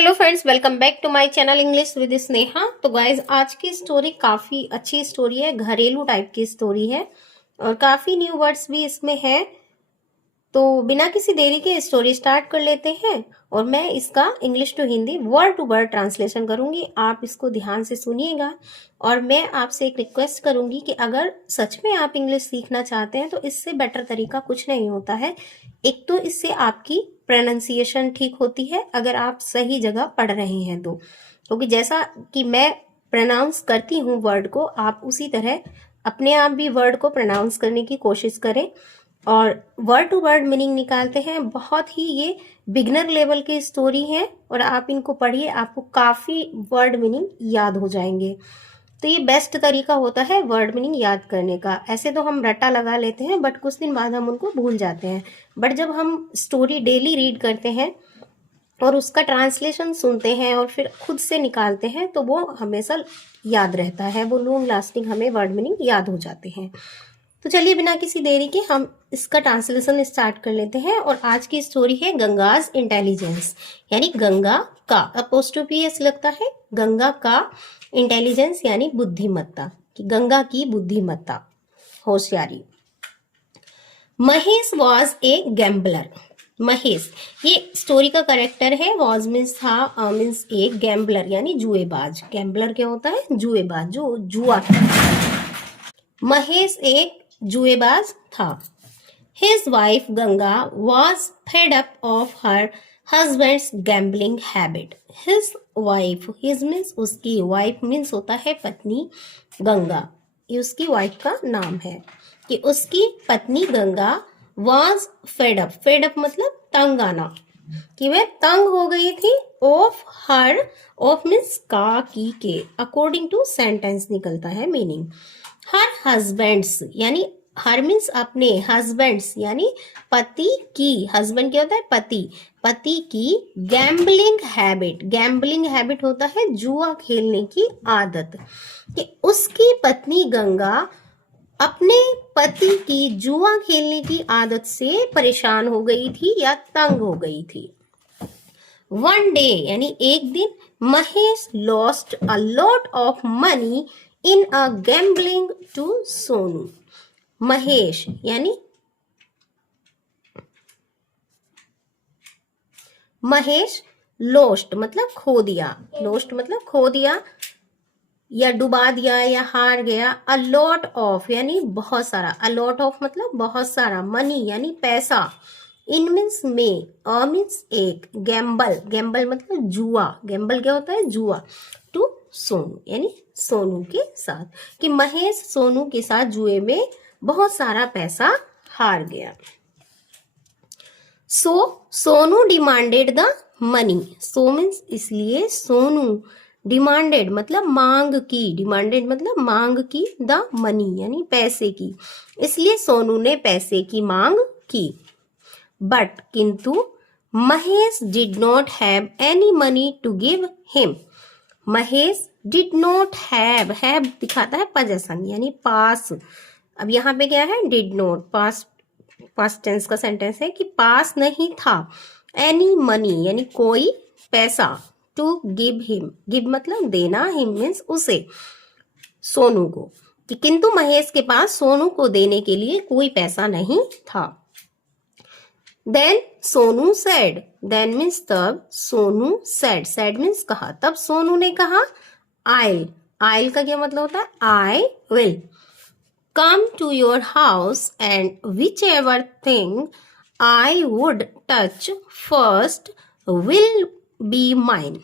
Hello friends, welcome back to my channel English with Sneha. तो guys, आज की story काफी अच्छी स्टोरी है, घरेलू टाइप की स्टोरी है और काफी न्यू वर्ड्स भी इसमें है। तो बिना किसी देरी के स्टोरी स्टार्ट कर लेते हैं और मैं इसका English to Hindi word to word translation करूंगी। आप इसको ध्यान से सुनिएगा और मैं आपसे एक रिक्वेस्ट करूंगी कि अगर सच में आप इंग्लिश सीखना चाहते हैं तो इससे बेटर तरीका कुछ नहीं होता है। एक तो इससे आपकी प्रोनाउंसिएशन ठीक होती है अगर आप सही जगह पढ़ रहे हैं तो, क्योंकि जैसा कि मैं प्रोनाउंस करती हूँ वर्ड को, आप उसी तरह अपने आप भी वर्ड को प्रोनाउंस करने की कोशिश करें और वर्ड टू वर्ड मीनिंग निकालते हैं। बहुत ही ये बिगनर लेवल की स्टोरी है और आप इनको पढ़िए, आपको काफी वर्ड मीनिंग याद हो जाएंगे। तो ये बेस्ट तरीका होता है वर्ड मीनिंग याद करने का। ऐसे तो हम रट्टा लगा लेते हैं बट कुछ दिन बाद हम उनको भूल जाते हैं, बट जब हम स्टोरी डेली रीड करते हैं और उसका ट्रांसलेशन सुनते हैं और फिर खुद से निकालते हैं तो वो हमेशा याद रहता है, वो लॉन्ग लास्टिंग हमें वर्ड मीनिंग याद हो जाते हैं। तो चलिए बिना किसी देरी के हम इसका ट्रांसलेशन स्टार्ट कर लेते हैं। और आज की स्टोरी है गंगाज इंटेलिजेंस, यानी गंगा का अपोस्ट्रोफी एस लगता है, गंगा का इंटेलिजेंस यानी बुद्धिमत्ता, कि गंगा की बुद्धिमत्ता, होशियारी। Mahesh was a gambler. Mahesh ये स्टोरी का करेक्टर है। वॉज मीन्स था, मीन्स ए गैम्बलर यानी जुएबाज। गैम्बलर क्या होता है? जुएबाज, जो जुआ खेलता है। महेश एक जुएबाज था। His wife Ganga was fed up of her husband's gambling habit. His wife, his means उसकी, wife means होता है पत्नी, गंगा ये उसकी वाइफ का नाम है, कि उसकी पत्नी Ganga was fed up, fed up मतलब तंग आना, कि वह तंग हो गई थी। ऑफ हर, ऑफ मीन्स का, की, के, अकॉर्डिंग टू सेंटेंस निकलता है मीनिंग। हर हस्बैंड्स यानी हर मीन्स अपने, हस्बैंड्स यानी पति की, हस्बैंड क्या होता है? पति, पति की गैम्बलिंग हैबिट, गैम्बलिंग हैबिट होता है जुआ खेलने की आदत, कि उसकी पत्नी गंगा अपने पति की जुआ खेलने की आदत से परेशान हो गई थी या तंग हो गई थी। वन डे यानी एक दिन, Mahesh lost a lot of money in a gambling to Sonu. Mahesh यानी महेश लोस्ट मतलब खो दिया, लोस्ट मतलब खो दिया या डुबा दिया या हार गया। अ लॉट ऑफ यानी बहुत सारा, अ लॉट ऑफ मतलब बहुत सारा, मनी यानी पैसा, इन मीन्स में, अ मीन्स एक, गैम्बल, गैम्बल मतलब जुआ, गैम्बल क्या होता है? जुआ, टू सोनू यानी सोनू के साथ, कि महेश सोनू के साथ जुए में बहुत सारा पैसा हार गया। So Sonu demanded the money, so means इसलिए, सोनू डिमांडेड मतलब मांग की, डिमांडेड मतलब मांग की, द मनी यानी पैसे की, इसलिए सोनू ने पैसे की मांग की। बट किंतु Mahesh did not have any money to give him. Mahesh did not have, have दिखाता है पजेशन यानी पास। अब यहाँ पे क्या है? Did not, pass, past tense का सेंटेंस है कि पास नहीं था। एनी मनी यानी कोई पैसा, टू गिव हिम, गिव मतलब देना, हिम मीन्स उसे, सोनू को, कि किंतु महेश के पास सोनू को देने के लिए कोई पैसा नहीं था। Then Sonu said, then means तब, सोनू सैड, सैड मीन्स कहा, तब सोनू ने कहा, आइल, आइल का क्या मतलब होता है? I will come to your house and whichever thing I would touch first will be mine.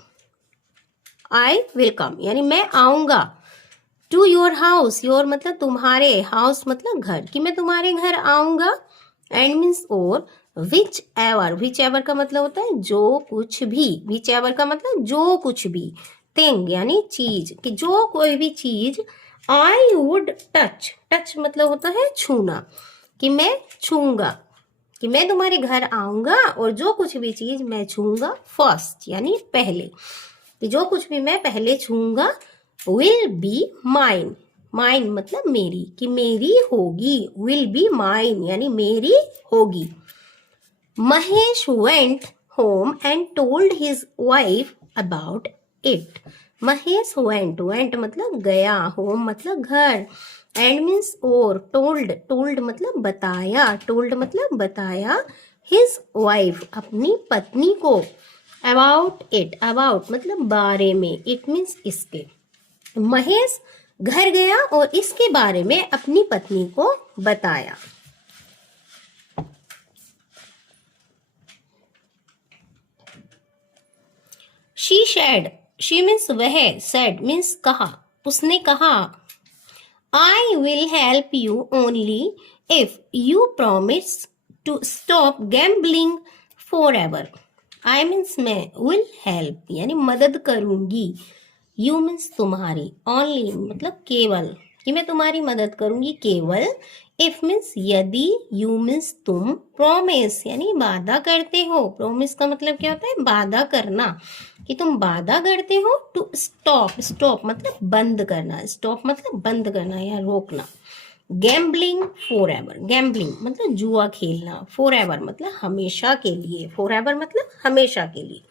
I will come यानी मैं आऊंगा, to your house, your मतलब तुम्हारे, house मतलब घर, कि मैं तुम्हारे घर आऊंगा, and means और, whichever, whichever का मतलब होता है जो कुछ भी, whichever का मतलब जो कुछ भी, thing यानी चीज, कि जो कोई भी चीज, I would touch, touch मतलब होता है छूना, कि मैं छूंगा, कि मैं तुम्हारे घर आऊंगा और जो कुछ भी चीज मैं छूंगा, फर्स्ट यानी पहले, कि जो कुछ भी मैं पहले छूंगा, will be mine, mine मतलब मेरी, कि मेरी होगी, will be mine यानी मेरी होगी। Mahesh went home and told his wife about it. Mahesh went मतलब गया, home मतलब घर, and means और, told मतलब बताया, his wife अपनी पत्नी को, about मतलब बारे में, it means इसके। महेश घर गया और इसके बारे में अपनी पत्नी को बताया। She said, she means वह, said means कहा, उसने कहा, I will help you only if you promise to stop gambling forever. I means मैं, will help यानी मदद करूंगी, you means तुम्हारी, only मतलब केवल, कि मैं तुम्हारी मदद करूंगी केवल, if means यदि, you means तुम, promise यानी वादा करते हो, promise का मतलब क्या होता है, वादा करना, कि तुम वादा करते हो, to stop मतलब बंद करना, stop मतलब बंद करना या रोकना, gambling forever, gambling मतलब जुआ खेलना, forever मतलब हमेशा के लिए, forever मतलब हमेशा के लिए।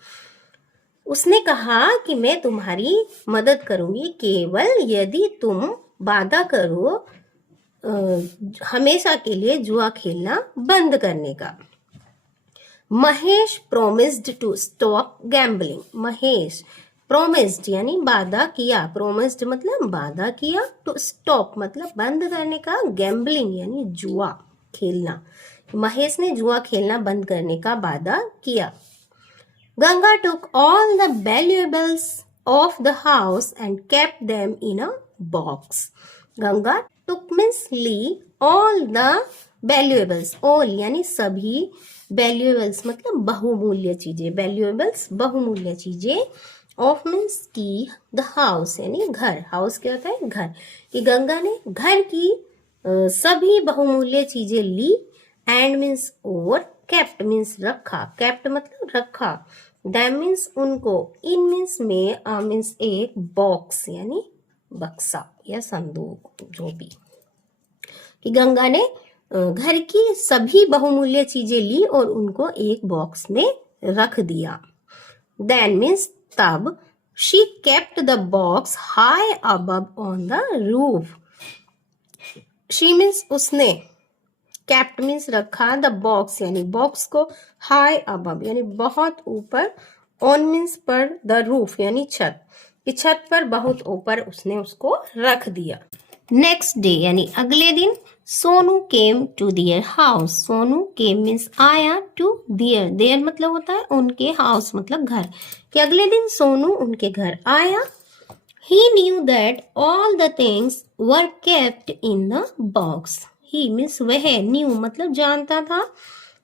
उसने कहा कि मैं तुम्हारी मदद करूंगी केवल यदि तुम वादा करो हमेशा के लिए जुआ खेलना बंद करने का। Mahesh promised to stop gambling, Mahesh promised यानी वादा किया, प्रोमिस्ड मतलब वादा किया, टू स्टॉप मतलब बंद करने का, गैम्बलिंग यानी जुआ खेलना, महेश ने जुआ खेलना बंद करने का वादा किया। Ganga took all the valuables of the house and kept them in a box. Ganga took means Lee, all the valuables, all यानी सभी, valuables मतलब बहुमूल्य चीजें, valuables बहुमूल्य चीजें, of means की, the house यानी घर, house क्या होता है, घर, कि गंगा ने घर की सभी बहुमूल्य चीजें ली, and means और, kept means रखा, kept मतलब रखा, them means उनको, in means में, means एक, बॉक्स यानी बक्सा या संदूक, जो भी, कि गंगा ने घर की सभी बहुमूल्य चीजें ली और उनको एक बॉक्स में रख दिया। then means तब, she kept the box high above on the roof. she means उसने, kept means रखा, the box यानी बॉक्स को, high above यानी बहुत ऊपर, on means पर, the roof यानी छत, कि छत पर बहुत ऊपर उसने उसको रख दिया। नेक्स्ट डे यानी अगले दिन, Sonu came to their house, Sonu came means आया, टू देयर, देयर मतलब होता है उनके, हाउस मतलब घर, कि अगले दिन सोनू उनके घर आया। He knew that all the things were kept in the box. He means वह, knew मतलब जानता था,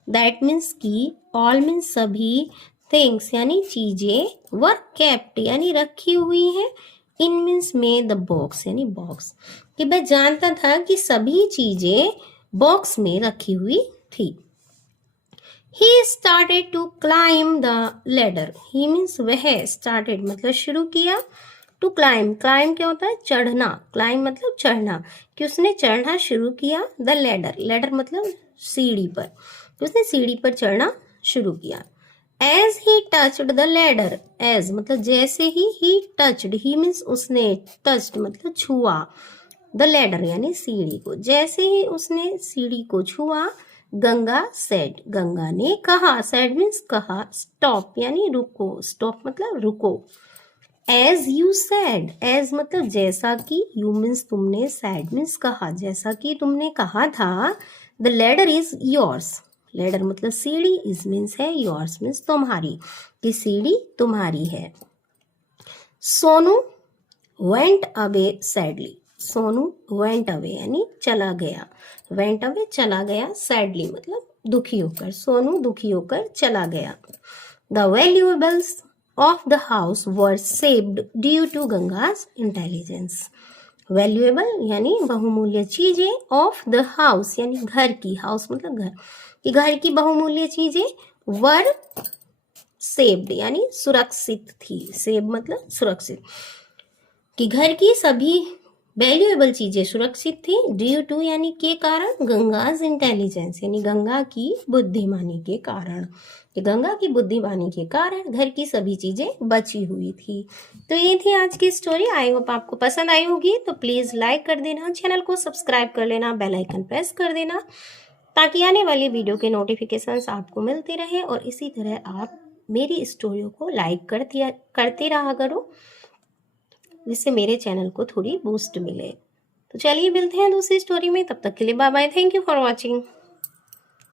that means की, all means सभी, things यानी चीजें, were kept यानी रखी हुई है, in means में, the box यानी बॉक्स, कि वह जानता था कि सभी चीजें बॉक्स में रखी हुई थी। He started to climb the ladder. He means वह, started मतलब शुरू किया, to climb, climb क्या होता है, चढ़ना, climb मतलब चढ़ना, कि उसने चढ़ना शुरू किया, the ladder, ladder मतलब सीढ़ी पर, कि उसने सीढ़ी पर चढ़ना शुरू किया। As he touched the ladder, as मतलब जैसे ही, he touched, he means उसने, touched मतलब छुआ, the ladder यानी सीढ़ी को, जैसे ही उसने सीढ़ी को छुआ, गंगा said, गंगा ने कहा, said means कहा, stop यानी रुको, stop मतलब रुको। As you said, as मतलब जैसा कि, you means तुमने, said means कहा, जैसा कि तुमने कहा था, the ladder is yours, ladder मतलब सीढ़ी, is means है, yours means तुम्हारी, कि सीढ़ी तुम्हारी है। Sonu went away sadly, Sonu went away यानी चला गया, went away चला गया, sadly मतलब दुखी होकर, सोनू दुखी होकर चला गया। The valuables of the house were saved due to Ganga's intelligence. Valuable यानी बहुमूल्य चीजें, of the house यानी घर की, house मतलब घर, कि घर की बहुमूल्य चीजें, were saved यानी सुरक्षित थी, save मतलब सुरक्षित, कि घर की सभी वैल्यूएबल चीजें सुरक्षित थी ड्यू टू यानी के कारण, गंगाज इंटेलिजेंस यानी गंगा की बुद्धिमानी के कारण। गंगा की बुद्धिमानी के कारण घर की सभी चीजें बची हुई थी। तो ये थी आज की स्टोरी। आई होप आपको पसंद आई होगी। तो प्लीज लाइक कर देना, चैनल को सब्सक्राइब कर लेना, बेल आइकन प्रेस कर देना ताकि आने वाली वीडियो के नोटिफिकेशंस आपको मिलते रहे। और इसी तरह आप मेरी स्टोरियों को लाइक करते रहा करो, जिससे मेरे चैनल को थोड़ी बूस्ट मिले। तो चलिए मिलते हैं दूसरी स्टोरी में, तब तक के लिए bye bye. Thank you for watching.